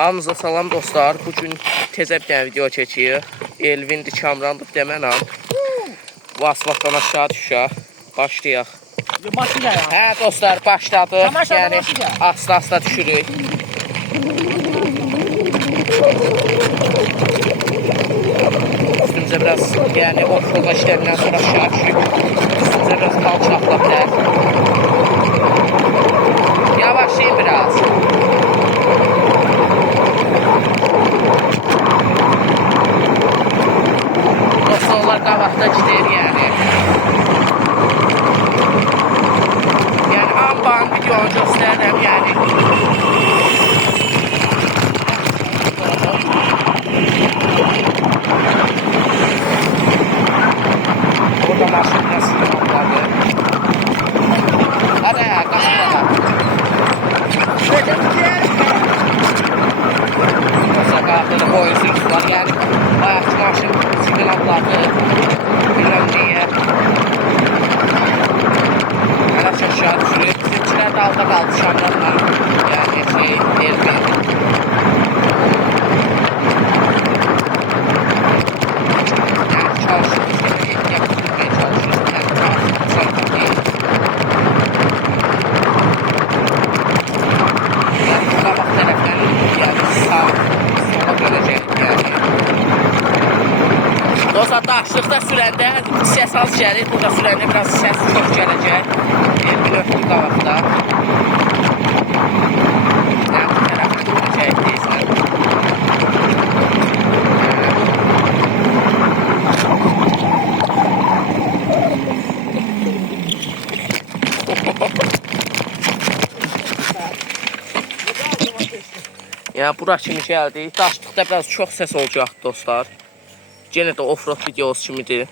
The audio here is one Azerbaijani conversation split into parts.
Hamınıza salam dostlar. Bugün tezə bir dənə video çəkir. Elvindir, Kamrandır demənəm. Bu asfaltdan aşağı düşək. Başlayaq. Hə dostlar, başladı. Yəni asta-asta düşürük. Üstümüzə biraz, yəni off-road işlərindən sonra aşağı düşük. Üstümüzə biraz qalçaqla bilər. Yavaşlayın biraz. Dostlar qabaqda gidir yəni. Yəni amban videonu göstərirəm yəni. Burada maşın nəsil yoxladı. Hadi qaçmadan. Dostlar qalxıda boyun sürüsülər yəni. Ayaqçı maşın siqnalları bilmem niyə. Hələ aşağı düşürük. Bizimkilər də alda qaldı şamlarla. Yəni vermədi. Yəni çalışırıq. Yapışdırmaya çalışırıq. Yəni çalışırıq deyil. Yəni qabaq tərəfdən yəni sağ sola görəcək yəni. Dostlar, daşlıqda sürəndə səs az gəlir, burada sürəndə biraz səs çox gələcək. Bir ötür qabaqda. Yəni, bu tərəfdən görəcək deyilsən. Yəni, bura kimi gəldik. Daşlıqda biraz çox səs olacaq dostlar. Yenə də off-road videosu kimidir.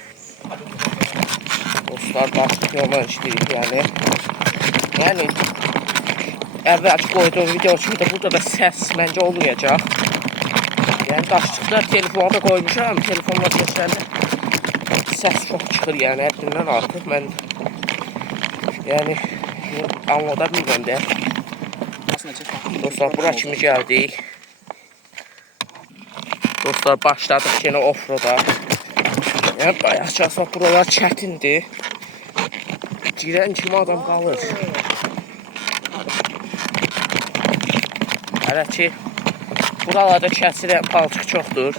Dostlar, daşlıq yolla işləyirik yəni. Yəni, əvvəlki qoyduğum video kimi də burada da səs məncə olmayacaq. Yəni, daşlıqda telefonu da qoymuşam. Telefonla keçəndə səs çox çıxır yəni, həddindən artıq. Mən, yəni, anlada bilməm də. Dostlar, bura kimi gəldik. Dostlar, başladıq yenə off-roada. Yəni, bayaqca asfalt buralar çətindir. Girən kimi adam qalır. Hələ ki, buralarda kəsirəm, palçıq çoxdur.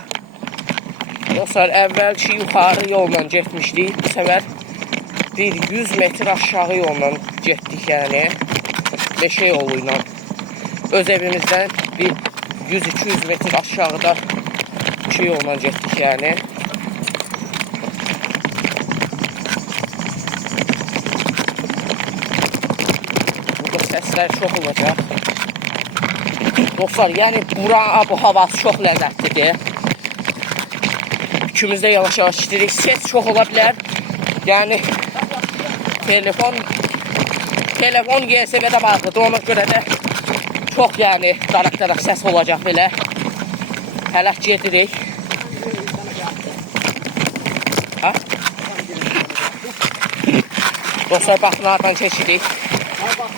Dostlar, əvvəlki yuxarı yolla getmişdik. Bu səfər bir 100 metr aşağı yolla getdik yəni. Meşə yolu ilə. Öz evimizdən bir 100-200 metr aşağıda yolla getdik yəni. Burada səslər çox olacaq. Dostlar, yəni buranın bu havası çox ləzzətlidir. İkimiz də yavaş-yavaş gidirik. Ses çox ola bilər. Yəni telefon GSV-də bağlıdır. Ona görə də çox yəni daraq-daraq səs olacaq belə. Hələ gedirik. Ha? Dostlar, baxın, aradan keçirik.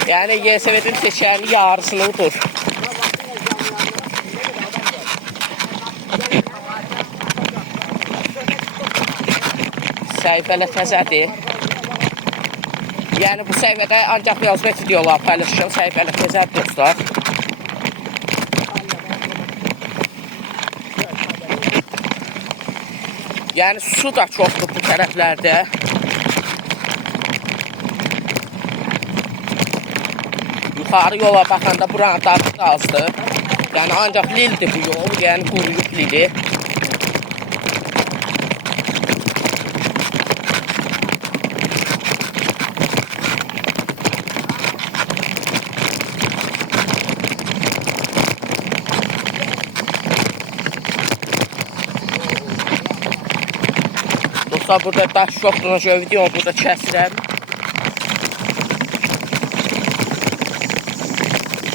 Yəni, YSV-dən seçənin yarısını udur. Səhifələ təzədir. Yəni, bu səhifədə ancaq yazma videolar paylaşacağım. Səhifələ təzədir, dostlar. Yəni, su da çoxdur bu tərəflərdə. Yuxarı yola baxanda buranın dadı da azdır. Yəni, ancaq lildir bu yol. Yəni, quruyub lili. Dostlar, burada daş yoxdur, ona görə videonu burada kəsirəm.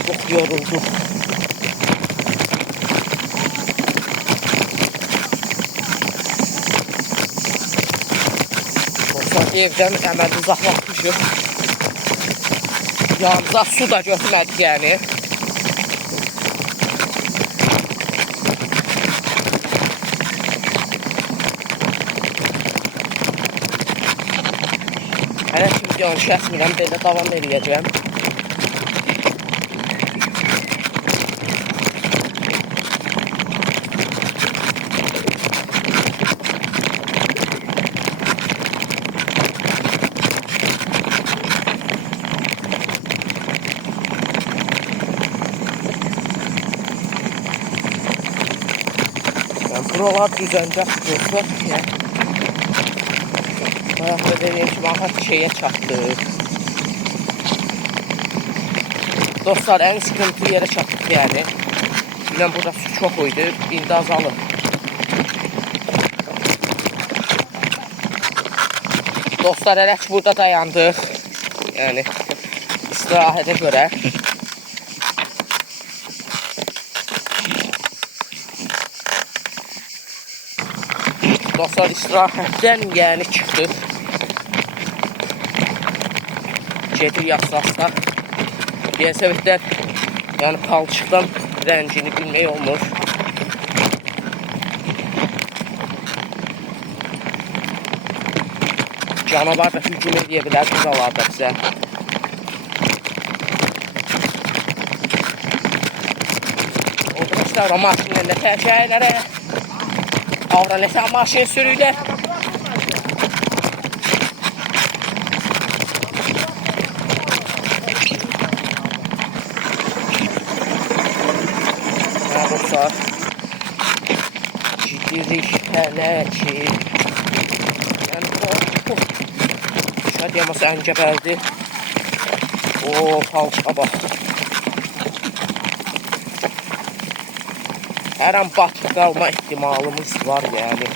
Çox yorulduq. Dostlar, evdən əməli uzaqlaşmışıq. Yanımıza su da götürmədik yəni. videonu kəsmirəm, belə davam edəcəm. Buralar düzəncək dostlar. Bayaq da dediyim kimi, aha şeyə çatdıq. Dostlar, ən sıkıntı yerə çatdıq yəni. Bilən burada su çox oydu, indi azalır. Dostlar, elə ki burada dayandıq. Yəni, istirahətə görə. Dostlar, istirahətdən yəni çıxdıq. Gedir yaxsaslar. Deyəsəvətlər, yəni palçıqdan rəngini bilmək olmur. Canavar da hücum edə bilər buralarda bizə. Arkadaşlar, maşinlərlə təkərlərə. Avranesə maşin sürüylər. Dostlar, gidirik hələ ki. Yəni, şəd yaması əngəbəldir. O, palçığa bax. Hər an batıb qalma ehtimalımız var yəni.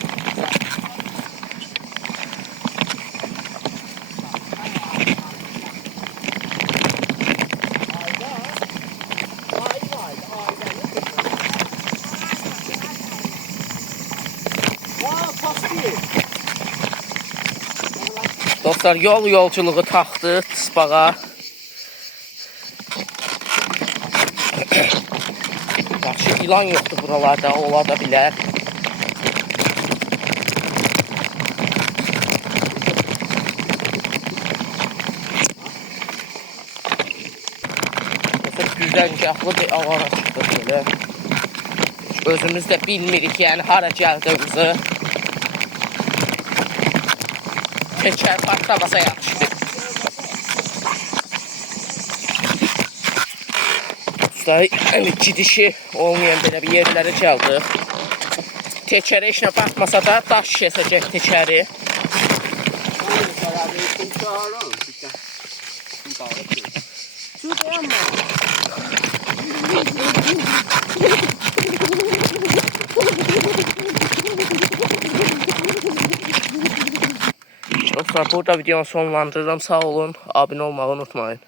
Dostlar, yolculuğu taxdı Tısbağa. Yaxşı, ilan yoxdur buralarda, ola da bilər. Düzəncəkli bir avara çıxdıq belə. Özümüz də bilmirik, yəni hara gəldiyimizi. Təkər partlamasa yaxşıdır. Gidişi olmayan belə bir yerlərə gəldik. Təkərə işinə baxmasa da daş kəsəcək təkəri. Dostlar, burada videonu sonlandırıram. Sağ olun, abunə olmağı unutmayın.